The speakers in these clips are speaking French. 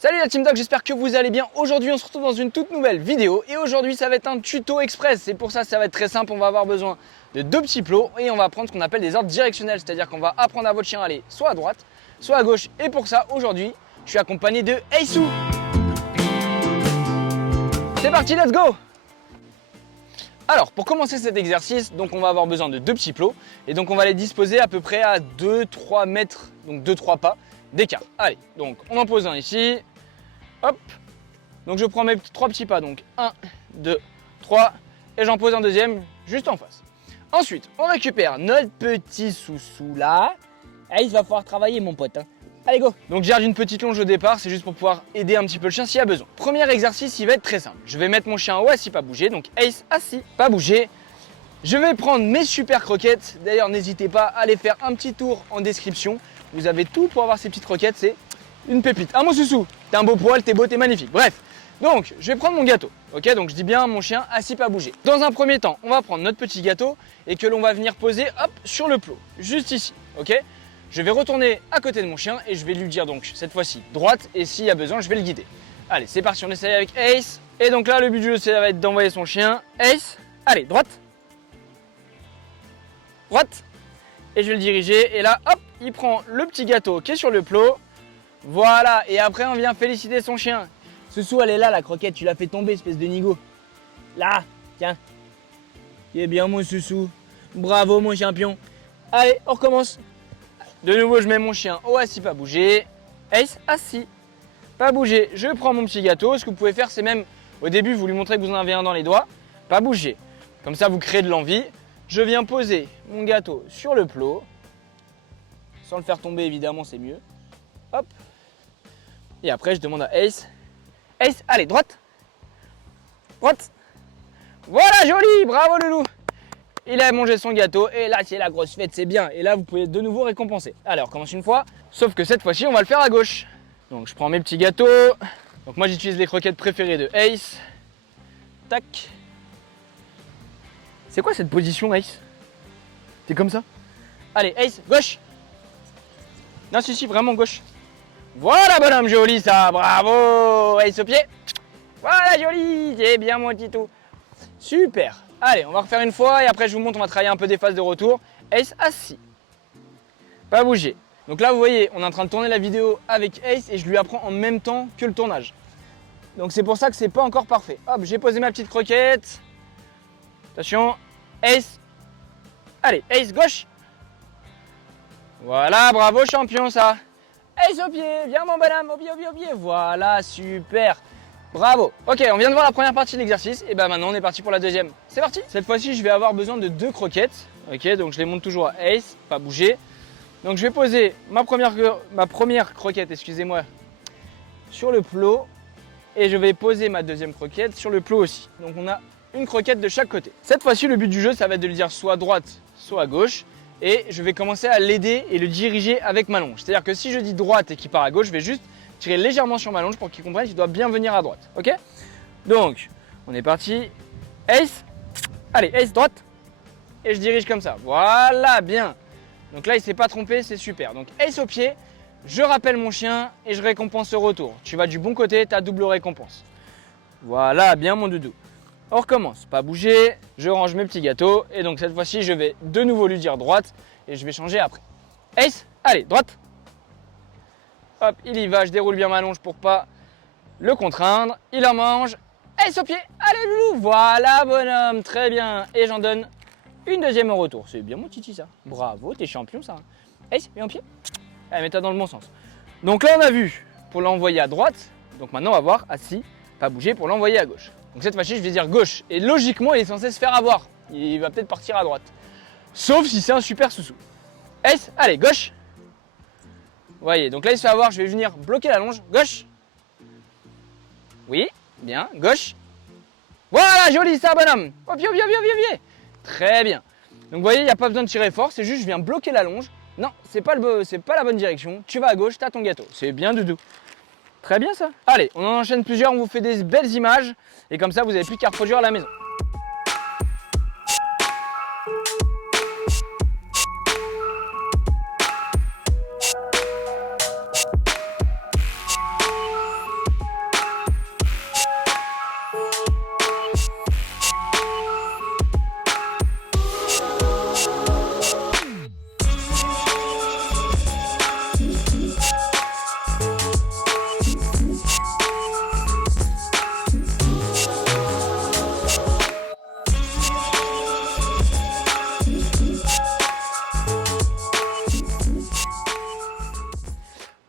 Salut la Team Dog, j'espère que vous allez bien. Aujourd'hui on se retrouve dans une toute nouvelle vidéo et aujourd'hui ça va être un tuto express. C'est pour ça ça va être très simple, on va avoir besoin de deux petits plots et on va apprendre ce qu'on appelle des ordres directionnels. C'est-à-dire qu'on va apprendre à votre chien à aller soit à droite, soit à gauche. Et pour ça aujourd'hui je suis accompagné de Aïssou. C'est parti, let's go! Alors pour commencer cet exercice, donc on va avoir besoin de deux petits plots et donc on va les disposer à peu près à 2-3 mètres, donc 2-3 pas d'écart. Allez, donc on en pose un ici, hop, donc je prends mes trois petits pas, donc 1, 2, 3 et j'en pose un deuxième juste en face. Ensuite, on récupère notre petit sous-sous là. Ah, il va falloir travailler mon pote, hein. Allez go! Donc je garde une petite longe au départ, c'est juste pour pouvoir aider un petit peu le chien s'il y a besoin. Premier exercice, il va être très simple. Je vais mettre mon chien en haut assis, pas bouger, donc Ace assis, pas bouger. Je vais prendre mes super croquettes. D'ailleurs, n'hésitez pas à aller faire un petit tour en description. Vous avez tout pour avoir ces petites croquettes, c'est une pépite. Ah mon sous-sous, t'es un beau poil, t'es beau, t'es magnifique. Bref, donc je vais prendre mon gâteau. Ok, donc je dis bien mon chien assis, pas bouger. Dans un premier temps, on va prendre notre petit gâteau et que l'on va venir poser hop sur le plot, juste ici. Ok, je vais retourner à côté de mon chien et je vais lui dire donc cette fois-ci droite et s'il y a besoin, je vais le guider. Allez, c'est parti, on essaye avec Ace. Et donc là, le but du jeu, ça va être d'envoyer son chien. Ace, allez, droite. Droite. Et je vais le diriger et là hop, il prend le petit gâteau qui est sur le plot. Voilà, et après on vient féliciter son chien. Sous-sous, elle est là la croquette, tu l'as fait tomber espèce de nigo. Là, tiens. Tu es bien mon Sous-sous. Bravo mon champion. Allez, on recommence. De nouveau, je mets mon chien au assis, pas bouger. Ace, assis, pas bouger. Je prends mon petit gâteau. Ce que vous pouvez faire, c'est même au début, vous lui montrez que vous en avez un dans les doigts. Pas bouger. Comme ça, vous créez de l'envie. Je viens poser mon gâteau sur le plot. Sans le faire tomber, évidemment, c'est mieux. Hop. Et après, je demande à Ace. Ace, allez, droite. Droite. Voilà, joli. Bravo, loulou. Il a mangé son gâteau. Et là, c'est la grosse fête, c'est bien. Et là, vous pouvez de nouveau récompenser. Allez, on recommence une fois. Sauf que cette fois-ci, on va le faire à gauche. Donc, je prends mes petits gâteaux. Donc, moi, j'utilise les croquettes préférées de Ace. Tac. C'est quoi cette position, Ace? T'es comme ça? Allez, Ace, gauche. Non, si, vraiment gauche. Voilà, bonhomme, joli ça, bravo. Ace au pied. Voilà, joli, c'est bien mon titou. Super. Allez, on va refaire une fois et après je vous montre, on va travailler un peu des phases de retour. Ace assis. Pas bouger. Donc là, vous voyez, on est en train de tourner la vidéo avec Ace et je lui apprends en même temps que le tournage. Donc c'est pour ça que c'est pas encore parfait. Hop, j'ai posé ma petite croquette. Attention, Ace. Allez, Ace gauche. Voilà, bravo champion ça. Ace au pied, viens mon bonhomme, au pied, au pied, au pied. Voilà, super. Bravo. Ok, on vient de voir la première partie de l'exercice. Et ben maintenant on est parti pour la deuxième. C'est parti. Cette fois-ci, je vais avoir besoin de deux croquettes. Ok, donc je les monte toujours à Ace, pas bouger. Donc je vais poser ma première croquette, excusez-moi, sur le plot. Et je vais poser ma deuxième croquette sur le plot aussi. Donc on a une croquette de chaque côté. Cette fois-ci, le but du jeu, ça va être de lui dire soit à droite, soit à gauche. Et je vais commencer à l'aider et le diriger avec ma longe. C'est-à-dire que si je dis droite et qu'il part à gauche, je vais juste tirer légèrement sur ma longe pour qu'il comprenne qu'il doit bien venir à droite. Ok? Donc, on est parti. Ace. Allez, Ace, droite. Et je dirige comme ça. Voilà, bien. Donc là, il ne s'est pas trompé, c'est super. Donc Ace au pied, je rappelle mon chien et je récompense ce retour. Tu vas du bon côté, tu as double récompense. Voilà, bien mon doudou. On recommence, pas bouger, je range mes petits gâteaux et donc cette fois-ci je vais de nouveau lui dire droite et je vais changer après. Ace, allez, droite. Hop, il y va, je déroule bien ma longe pour pas le contraindre. Il en mange. Ace au pied, allez loulou, voilà bonhomme, très bien. Et j'en donne une deuxième au retour. C'est bien mon titi ça. Bravo, t'es champion ça. Ace, viens au pied. Allez, mets-toi dans le bon sens. Donc là on a vu pour l'envoyer à droite. Donc maintenant on va voir assis, pas bouger pour l'envoyer à gauche. Donc cette fois-ci, je vais dire gauche. Et logiquement, il est censé se faire avoir. Il va peut-être partir à droite. Sauf si c'est un super sous-sous. Ace, allez, gauche. Vous voyez, donc là, il se fait avoir. Je vais venir bloquer la longe. Gauche. Oui, bien. Gauche. Voilà, joli ça, bonhomme. Oh, viens. Très bien. Donc vous voyez, il n'y a pas besoin de tirer fort. C'est juste, je viens bloquer la longe. Non, c'est pas la bonne direction. Tu vas à gauche, tu as ton gâteau. C'est bien, doudou. Très bien ça. Allez, on en enchaîne plusieurs, on vous fait des belles images et comme ça vous n'avez plus qu'à reproduire à la maison.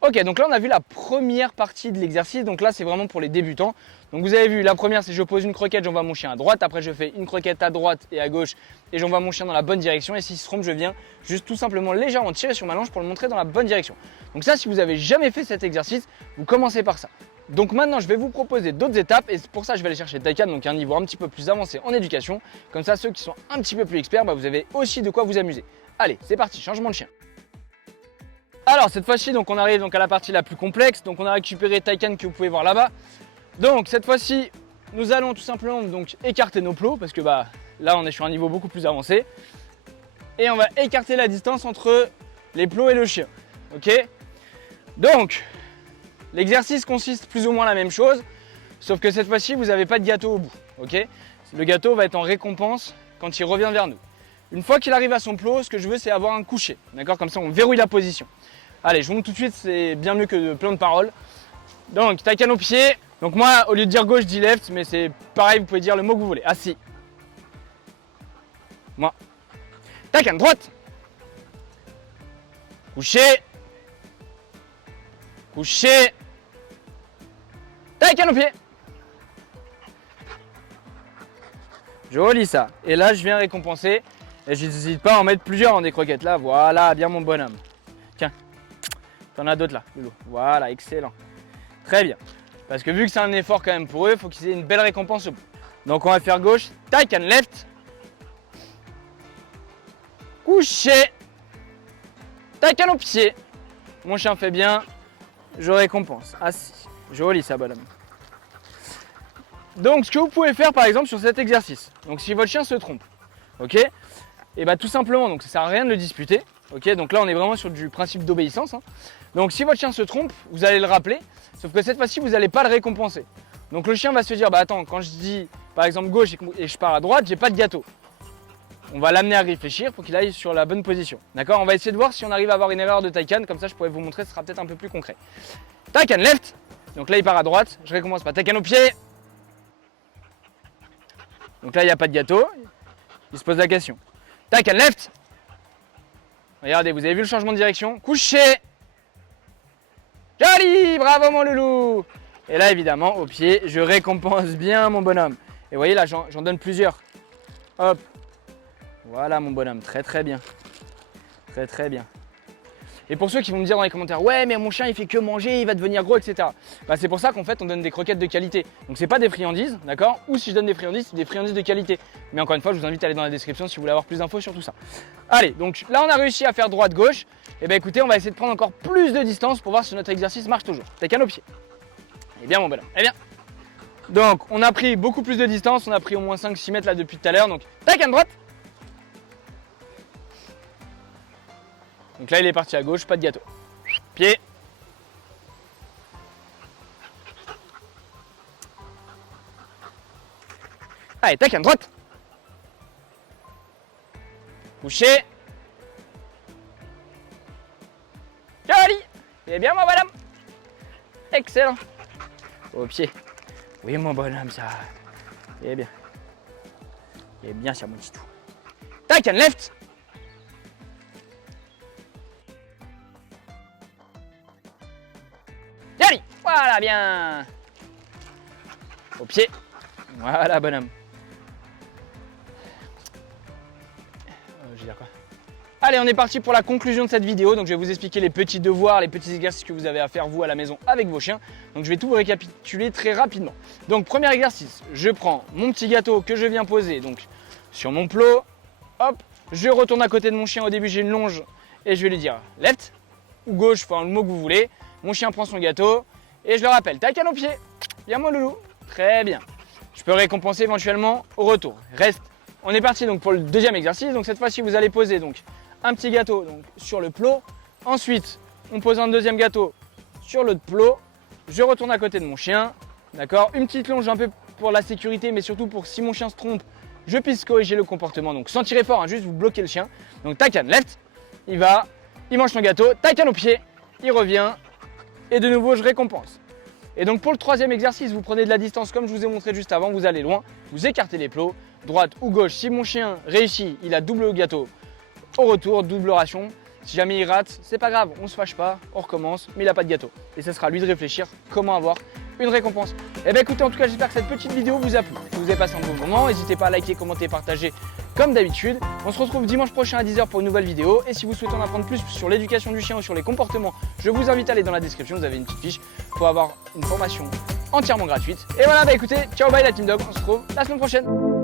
Ok, donc là on a vu la première partie de l'exercice, donc là c'est vraiment pour les débutants. Donc vous avez vu, la première c'est je pose une croquette, j'envoie mon chien à droite, après je fais une croquette à droite et à gauche et j'envoie mon chien dans la bonne direction, et s'il se trompe je viens juste tout simplement légèrement tirer sur ma longe pour le montrer dans la bonne direction. Donc ça, si vous avez jamais fait cet exercice, vous commencez par ça. Donc maintenant je vais vous proposer d'autres étapes, et pour ça je vais aller chercher Taycan, donc un niveau un petit peu plus avancé en éducation. Comme ça ceux qui sont un petit peu plus experts, vous avez aussi de quoi vous amuser. Allez, c'est parti, changement de chien. Alors cette fois-ci, donc on arrive donc à la partie la plus complexe. Donc on a récupéré Taycan que vous pouvez voir là-bas. Donc cette fois-ci, nous allons tout simplement donc écarter nos plots, parce que là on est sur un niveau beaucoup plus avancé. Et on va écarter la distance entre les plots et le chien. Ok. Donc l'exercice consiste plus ou moins la même chose, sauf que cette fois-ci vous n'avez pas de gâteau au bout. Ok. Le gâteau va être en récompense quand il revient vers nous. Une fois qu'il arrive à son plot, ce que je veux c'est avoir un coucher. D'accord. Comme ça on verrouille la position. Allez, je vous montre tout de suite, c'est bien mieux que plein de paroles. Donc, Taycan au pied. Donc moi, au lieu de dire gauche, je dis left, mais c'est pareil, vous pouvez dire le mot que vous voulez. Assis. Moi. Taycan droite. Couché. Couché. Taycan au pied. Joli ça. Et là, je viens récompenser. Et je n'hésite pas à en mettre plusieurs dans des croquettes. Là, voilà, bien mon bonhomme. Tiens. T'en as d'autres là, Loulou. Voilà, excellent. Très bien. Parce que vu que c'est un effort quand même pour eux, il faut qu'ils aient une belle récompense au bout. Donc on va faire gauche, Taycan left. Couché. Taycan au pied. Mon chien fait bien, je récompense. Assis. Joli ça, bonhomme. Donc ce que vous pouvez faire par exemple sur cet exercice. Donc si votre chien se trompe, ok, et tout simplement, donc ça sert à rien de le disputer. Ok, donc là on est vraiment sur du principe d'obéissance. Donc si votre chien se trompe, vous allez le rappeler, sauf que cette fois-ci vous n'allez pas le récompenser. Donc le chien va se dire, attends, quand je dis par exemple gauche et je pars à droite, j'ai pas de gâteau. On va l'amener à réfléchir pour qu'il aille sur la bonne position. D'accord. On va essayer de voir si on arrive à avoir une erreur de Taycan, comme ça je pourrais vous montrer, ce sera peut-être un peu plus concret. Taycan left, donc là il part à droite, je récompense pas. Taycan au pied. Donc là il n'y a pas de gâteau, il se pose la question. Taycan left. Regardez, vous avez vu le changement de direction. Couché. Joli, bravo mon loulou. Et là évidemment au pied, je récompense bien mon bonhomme. Et vous voyez là, j'en donne plusieurs. Hop. Voilà mon bonhomme, très très bien. Très très bien. Et pour ceux qui vont me dire dans les commentaires, ouais mais mon chien il fait que manger, il va devenir gros, etc. C'est pour ça qu'en fait on donne des croquettes de qualité. Donc c'est pas des friandises, d'accord. Ou si je donne des friandises, c'est des friandises de qualité. Mais encore une fois, je vous invite à aller dans la description si vous voulez avoir plus d'infos sur tout ça. Allez, donc là on a réussi à faire droite-gauche. Et écoutez, on va essayer de prendre encore plus de distance pour voir si notre exercice marche toujours. Taycan au pied. Eh bien mon bonhomme, eh bien. Donc on a pris beaucoup plus de distance, on a pris au moins 5-6 mètres là depuis tout à l'heure. Donc Taycan droite. Donc là il est parti à gauche, pas de gâteau. Pied. Allez, Taycan droite. Couché. Joli. Et bien mon bonhomme. Excellent. Au pied. Oui mon bonhomme ça. Et bien. Et bien ça mon petit tout. Taycan left. Joli. Voilà bien. Au pied. Voilà bonhomme. Je veux dire quoi. Allez, on est parti pour la conclusion de cette vidéo. Donc je vais vous expliquer les petits devoirs, les petits exercices que vous avez à faire vous à la maison avec vos chiens. Donc je vais tout vous récapituler très rapidement. Donc premier exercice, je prends mon petit gâteau que je viens poser donc sur mon plot. Hop, je retourne à côté de mon chien. Au début j'ai une longe et je vais lui dire left ou gauche, enfin le mot que vous voulez. Mon chien prend son gâteau et je le rappelle, Taycan au pied. Bien mon loulou, très bien. Je peux récompenser éventuellement au retour. Reste. On est parti donc pour le deuxième exercice. Donc cette fois-ci vous allez poser donc un petit gâteau donc sur le plot. Ensuite on pose un deuxième gâteau sur l'autre plot. Je retourne à côté de mon chien. D'accord. Une petite longe un peu pour la sécurité, mais surtout pour que si mon chien se trompe, je puisse corriger le comportement. Donc sans tirer fort, juste vous bloquez le chien. Donc Taycan left, il va, il mange son gâteau. Taycan au pied, il revient et de nouveau je récompense. Et donc pour le troisième exercice, vous prenez de la distance comme je vous ai montré juste avant, vous allez loin, vous écartez les plots, droite ou gauche. Si mon chien réussit, il a double gâteau au retour, double ration. Si jamais il rate, c'est pas grave, on se fâche pas, on recommence, mais il a pas de gâteau. Et ça sera à lui de réfléchir comment avoir une récompense. Et bien écoutez, en tout cas, j'espère que cette petite vidéo vous a plu. Si vous avez passé un bon moment, n'hésitez pas à liker, commenter, partager comme d'habitude. On se retrouve dimanche prochain à 10 h pour une nouvelle vidéo. Et si vous souhaitez en apprendre plus sur l'éducation du chien ou sur les comportements, je vous invite à aller dans la description, vous avez une petite fiche pour avoir une formation entièrement gratuite. Et voilà, bah écoutez, ciao bye la team dog, on se retrouve la semaine prochaine.